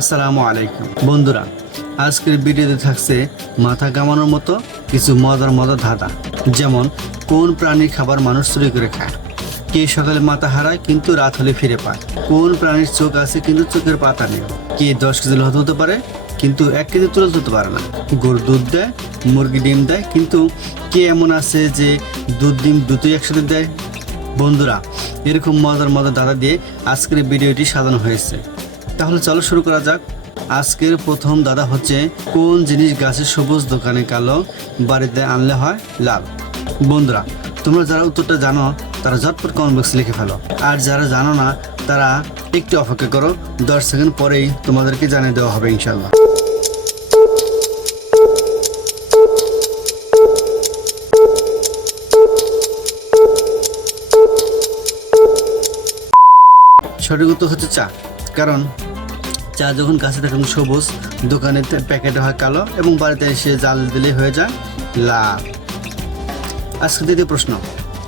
আসসালামু আলাইকুম। বন্ধুরা, আজকের ভিডিওতে থাকছে মাথা কামানোর মতো কিছু মজার মজার ধাঁধা। যেমন, কোন প্রাণীর খাবার মানুষ চুরি করে খায়? কে সকালে মাথা হারায় কিন্তু রাত হলে ফিরে পায়? কোন প্রাণীর চোখ আছে কিন্তু চোখের পাতা নেই? কে দশ কেজি লোহা হতে পারে কিন্তু এক কেজি তুলে তুলতে পারে না? গরু দুধ দেয়, মুরগি ডিম দেয়, কিন্তু কে এমন আছে যে দুধ, ডিম দুটোই একসাথে দেয়? বন্ধুরা, এরকম মজার মজার দাদা দিয়ে আজকের ভিডিওটি সাজানো হয়েছে। তাহলে চলো শুরু করা যাক। আজকের প্রথম দাদা হচ্ছে, কোন জিনিস গাছের সবুজ, দোকানে কালো, বাড়িতে আনলে হয় লাল? বন্ধুরা, তোমরা যারা উত্তরটা জানো, তারা ঝটপট কমেন্ট বক্সে লিখে ফেলো। আর যারা জানো না, তারা একটু অপেক্ষা করো, দশ সেকেন্ড পরেই তোমাদেরকে জানিয়ে দেওয়া হবে ইনশাল্লাহ সঠিক উত্তর হচ্ছে চা। কারণ চা যখন গাছে থাকে সবুজ, দোকানে প্যাকেটে হয় কালো এবং বাড়িতে এসে জাল দিলে হয়ে যায় লাল। আজকে দ্বিতীয় প্রশ্ন,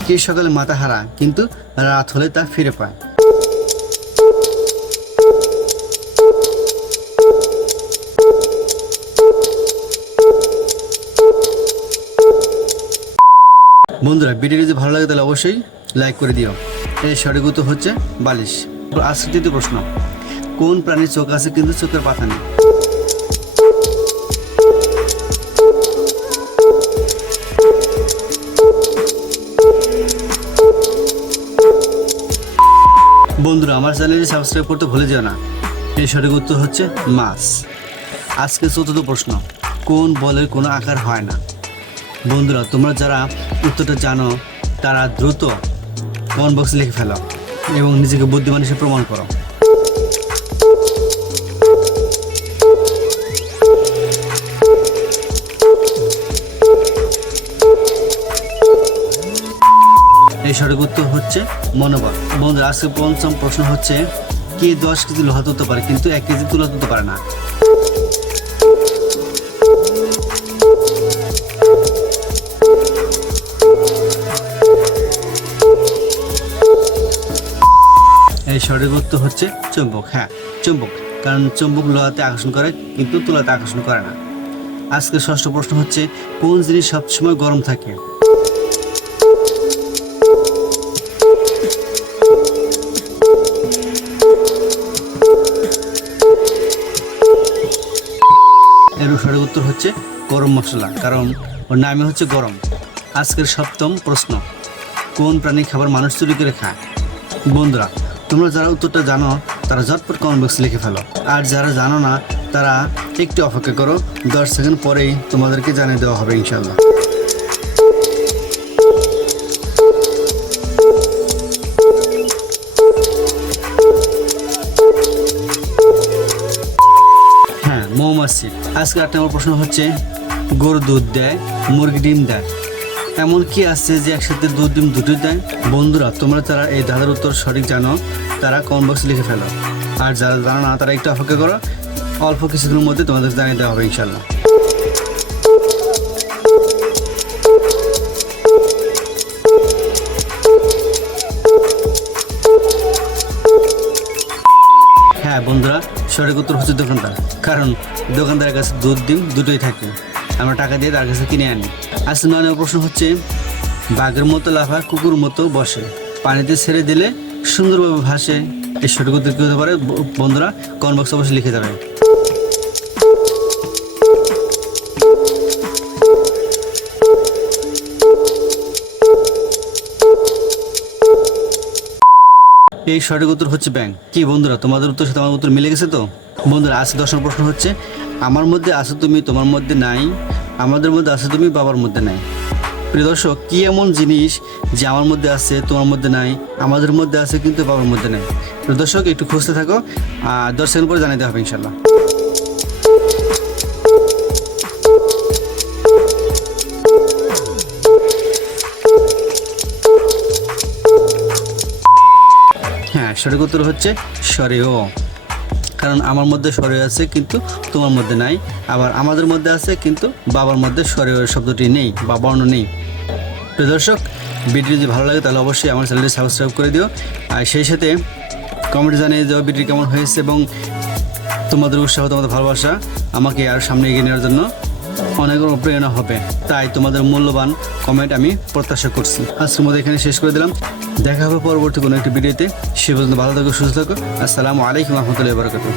কে সকালে মাথা হারা কিন্তু রাত হলে তা ফিরে পায়? বন্ধুরা, ভিডিওটি যদি ভালো লাগে তাহলে অবশ্যই লাইক করে দিও। এর সঠিক উত্তর হচ্ছে বালিশ। আজকে তৃতীয় প্রশ্ন কোন প্রাণীর চোখ আছে কিন্তু চোখের পাতা নেই। বন্ধুরা, আমার চ্যানেলটি সাবস্ক্রাইব করতে ভুলে যেও না। এর সঠিক উত্তর হচ্ছে মাছ। আজকে চতুর্থ প্রশ্ন, কোন বলের কোনো আকার হয় না? বন্ধুরা, তোমরা যারা উত্তরটা জানো, তারা দ্রুত কমেন্ট বক্সে লিখে ফেলো এবং নিজেকে বুদ্ধিমান হিসেবে প্রমাণ করো। এই সঠিক উত্তর হচ্ছে মনোবল। বন্ধুরা, আজকে পঞ্চম প্রশ্ন হচ্ছে, কে দশ কেজি লোহা তুলতে পারে, কিন্তু এক কেজি তুলা তুলতে পারে না? এই সঠিক উত্তর হচ্ছে চুম্বক। হ্যাঁ চুম্বক। কারণ চুম্বক লোহাতে আকর্ষণ করে, কিন্তু তুলাতে আকর্ষণ করে না। আজকে ষষ্ঠ প্রশ্ন হচ্ছে, কোন জিনিস সবসময় গরম থাকে? সঠিক উত্তর হচ্ছে গরম মশলা, কারণ ওর নামে হচ্ছে গরম। আজকের সপ্তম প্রশ্ন, কোন প্রাণী খাবার মানুষ চুরি করে খায়? বন্ধুরা, তোমরা যারা উত্তরটা জানো, তারা ঝটপট কমেন্ট বক্সে লিখে ফেলো। আর যারা জানো না, তারা একটু অপেক্ষা করো, দশ সেকেন্ড পরেই তোমাদেরকে জানিয়ে দেওয়া হবে ইনশাল্লাহ আজকে একটা আমার প্রশ্ন হচ্ছে গরু দুধ দেয়, মুরগি ডিম দেয়? এমন কি আছে যে একসাথে দুধ, ডিম দুটোই দেয়? বন্ধুরা, তোমরা তারা এই দাদার উত্তর সঠিক জানো, তারা কমেন্ট বক্সে লিখে ফেলো। আর যারা জানো না, তারা একটু অপেক্ষা করো। অল্প কিছুদিনের মধ্যে তোমাদের জানিয়ে দেওয়া হবে ইনশাল্লাহ সঠিক উত্তর হচ্ছে দোকানদার। কারণ দোকানদারের কাছে দুধ, ডিম দুটোই থাকে। আমরা টাকা দিয়ে তার কাছে কিনে আনি। আজকে নয় প্রশ্ন হচ্ছে, বাঘের মতো লাফা কুকুর মতো বসে। পানিতে ছেড়ে দিলে সুন্দরভাবে ভাসে। এই সঠিক উত্তর কী হতে পারে? বন্ধুরা কমেন্ট বক্সে অবশ্যই লিখে যাবে এই সঠিক উত্তর হচ্ছে ব্যাংক। কি বন্ধুরা, তোমাদের উত্তর সাথে আমার উত্তর মিলে গেছে তো? বন্ধুরা, আজকে দশম প্রশ্ন হচ্ছে, আমার মধ্যে আছে তুমি, তোমার মধ্যে নাই, আমাদের মধ্যে আছে তুমি, বাবার মধ্যে নাই। প্রিয় দর্শক, কী এমন জিনিস যে আমার মধ্যে আছে, তোমার মধ্যে নাই, আমাদের মধ্যে আছে কিন্তু বাবার মধ্যে নাই? প্রিয় দর্শক, একটু খুঁজতে থাকো, আর দশ সেকেন্ড পরে জানাতে হবে ইনশাল্লাহ। সঠিক উত্তর হচ্ছে সরেও। কারণ আমার মধ্যে স্বরে আছে, কিন্তু তোমার মধ্যে নাই। আবার আমাদের মধ্যে আছে, কিন্তু বাবার মধ্যে স্বরে শব্দটি নেই বা বর্ণ নেই। প্রিয় দর্শক ভিডিও যদি ভালো লাগে, তাহলে অবশ্যই আমার চ্যানেলটি সাবস্ক্রাইব করে দিও। আর সেই সাথে কমেন্ট জানিয়ে দেওয়া ভিডিও কেমন হয়েছে এবং তোমাদের উৎসাহ, তোমাদের ভালোবাসা আমাকে আর সামনে এগিয়ে নেওয়ার জন্য। অনেক প্রেরণা হবে। তাই তোমাদের মূল্যবান কমেন্ট আমি প্রত্যাশা করছি। আজকের মধ্যে এখানে শেষ করে দিলাম। দেখা হবে পরবর্তী কোনো একটি ভিডিওতে। সে পর্যন্ত ভালো থাকো, সুস্থ থাকো। আসসালামু আলাইকুম রহমতুল্লাহ বারকাতুহ।